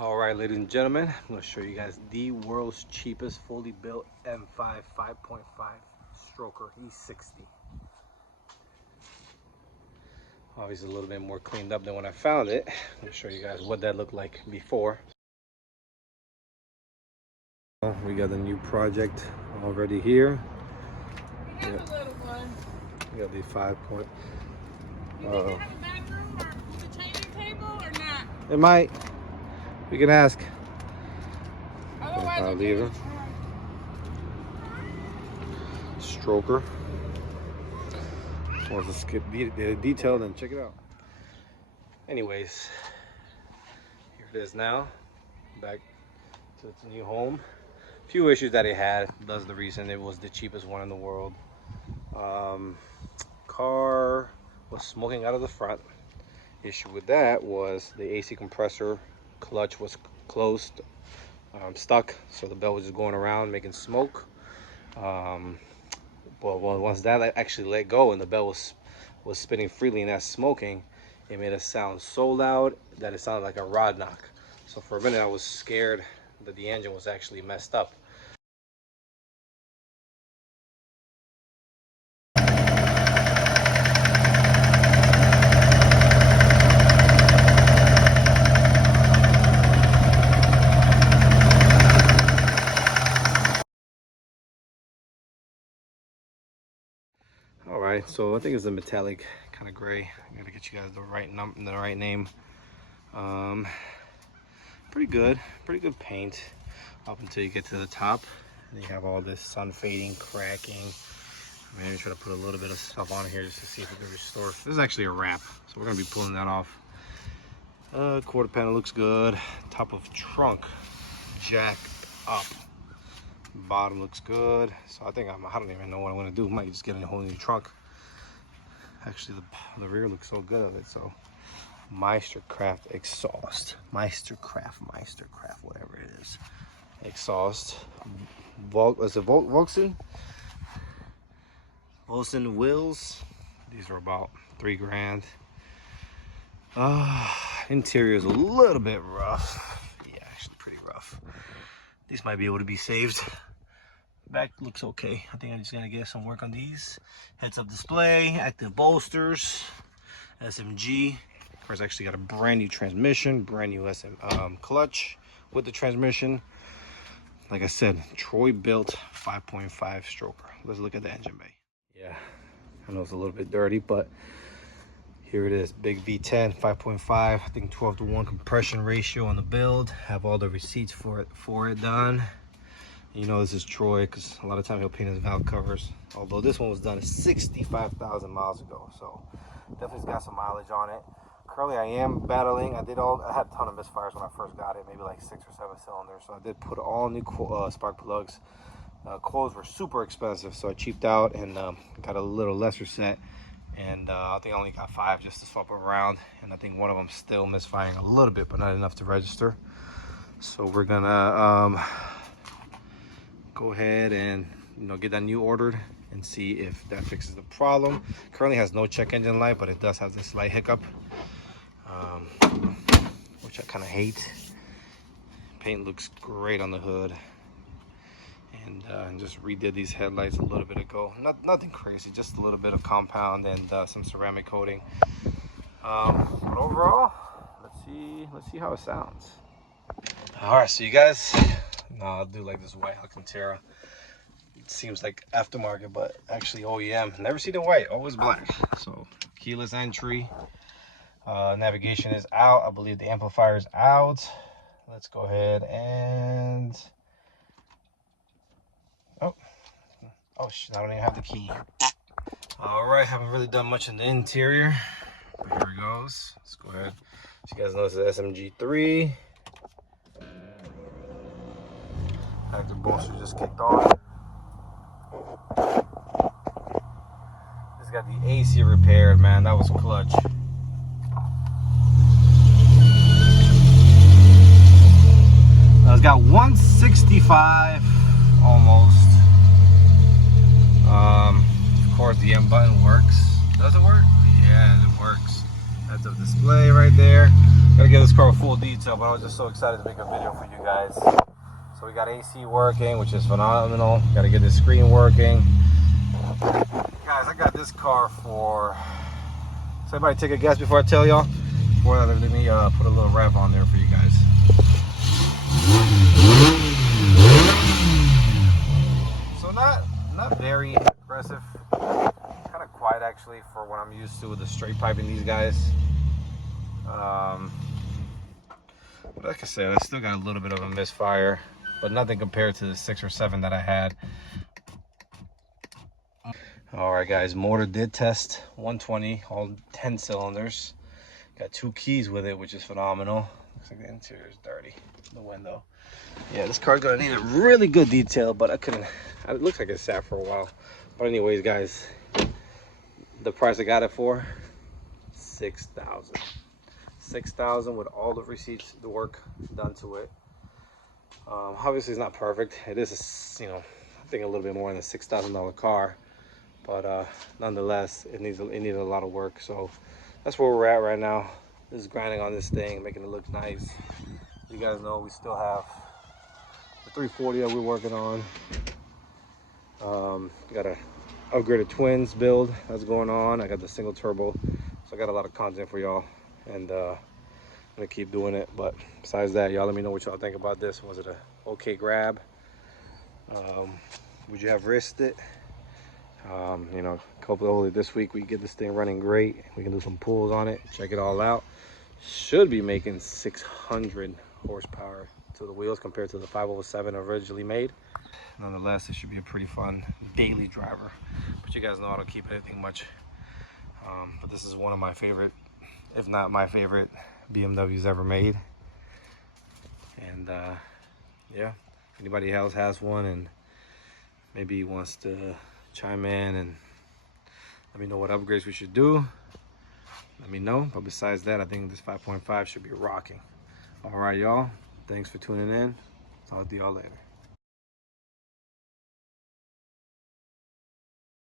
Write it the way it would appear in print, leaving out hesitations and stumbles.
All right, ladies and gentlemen, I'm going to show you guys the world's cheapest fully built M5 5.5 stroker E60. Obviously a little bit more cleaned up than when I found it. I'm going to show you guys what that looked like before. We got the new project already here. We have a little one. We got the 5. You think it has a bathroom or the changing table or not? It might. We can ask. Otherwise, I'll leave her. Stroker. Wants to skip the detail, then check it out. Anyways, here it is now. Back to its new home. A few issues that it had. That's the reason it was the cheapest one in the world. Car was smoking out of the front. Issue with that was the AC compressor clutch was closed, stuck, so the belt was just going around making smoke. But once that actually let go and the belt was spinning freely and that's smoking, it made a sound so loud that it sounded like a rod knock. So for a minute I was scared that the engine was actually messed up. All right, so I think it's a metallic kind of gray. I gotta get you guys the right number, the right name. Pretty good paint up until you get to the top. And you have all this sun fading, cracking. I'm gonna try to put a little bit of stuff on here just to see if we can restore. This is actually a wrap, so we're gonna be pulling that off. Quarter panel looks good. Top of trunk jacked up. Bottom looks good, so I think I don't even know what I'm gonna do. Might just get a whole new trunk. Actually, the rear looks so good of it. So Meistercraft exhaust, Meistercraft, whatever it is. Exhaust. Is it Volkswagen? Volkswagen wheels. These are about $3 grand. Interior is a little bit rough. Yeah, actually pretty rough. These might be able to be saved. Back looks okay. I think I'm just gonna get some work on these. Heads-up display, active bolsters, SMG. Car's actually got a brand new transmission, brand new clutch with the transmission. Like I said, Troy built 5.5 stroker. Let's look at the engine bay. Yeah, I know it's a little bit dirty, but here it is, big V10 5.5. I think 12:1 compression ratio on the build. Have all the receipts for it done. You know this is Troy because a lot of time he'll paint his valve covers. Although this one was done 65,000 miles ago, so definitely got some mileage on it. Currently I am battling. I had a ton of misfires when I first got it, maybe like 6 or 7 cylinders. So I did put all new spark plugs. Coils were super expensive, so I cheaped out and got a little lesser set. And I think I only got 5 just to swap around, and I think one of them still misfiring a little bit, but not enough to register. So we're gonna go ahead and get that new ordered and see if that fixes the problem. Currently has no check engine light, but it does have this slight hiccup, which I kind of hate. Paint looks great on the hood. And just redid these headlights a little bit ago. Nothing crazy, just a little bit of compound and some ceramic coating. But overall, let's see how it sounds. All right, so you guys, I'll do like this white Alcantara. It seems like aftermarket, but actually OEM. Never seen it white, always black. So keyless entry. Navigation is out. I believe the amplifier is out. Let's go ahead and oh shit, I don't even have the key. All right, haven't really done much in the interior, but here it goes. Let's go ahead. So you guys know this is SMG3. Active bolster just kicked on. It's got the AC repaired, man. That was clutch. It's got 165 almost. Of course the M button works. Does it work? Yeah, it works. That's a display right there. Gotta give this car a full detail, but I was just so excited to make a video for you guys. So we got AC working, which is phenomenal. Gotta get the screen working. Guys, I got this car for... Does anybody take a guess before I tell y'all? Before that, let me put a little rev on there for you guys. So not very aggressive. Kind of quiet actually for what I'm used to with the straight piping these guys. Like I said, I still got a little bit of a misfire, but nothing compared to the 6 or 7 that I had. All right, guys, motor did test 120, all 10 cylinders. Got 2 keys with it, which is phenomenal. Looks like the interior is dirty, the window. Yeah, this car's gonna need a really good detail, but I couldn't. It looks like it sat for a while. But anyways, guys, the price I got it for, $6,000. $6,000 with all the receipts, the work done to it. Obviously, it's not perfect. It is, you know, I think a little bit more than a $6,000 car, but nonetheless, it needed a lot of work. So that's where we're at right now. Just grinding on this thing, making it look nice. You guys know we still have the 340 that we're working on. Got a upgraded twins build that's going on. I got the single turbo, so I got a lot of content for y'all, and I'm gonna keep doing it. But besides that, y'all let me know what y'all think about this. Was it a okay grab? Would you have risked it? You know, hopefully this week we get this thing running great. We can do some pulls on it, check it all out. Should be making 600 horsepower to the wheels compared to the 507 originally made. Nonetheless, it should be a pretty fun daily driver. But you guys know I don't keep anything much. But this is one of my favorite, if not my favorite, BMWs ever made. And yeah, if anybody else has one and maybe wants to chime in and let me know what upgrades we should do, let me know. But besides that, I think this 5.5 should be rocking. All right, y'all. Thanks for tuning in. Talk to y'all later.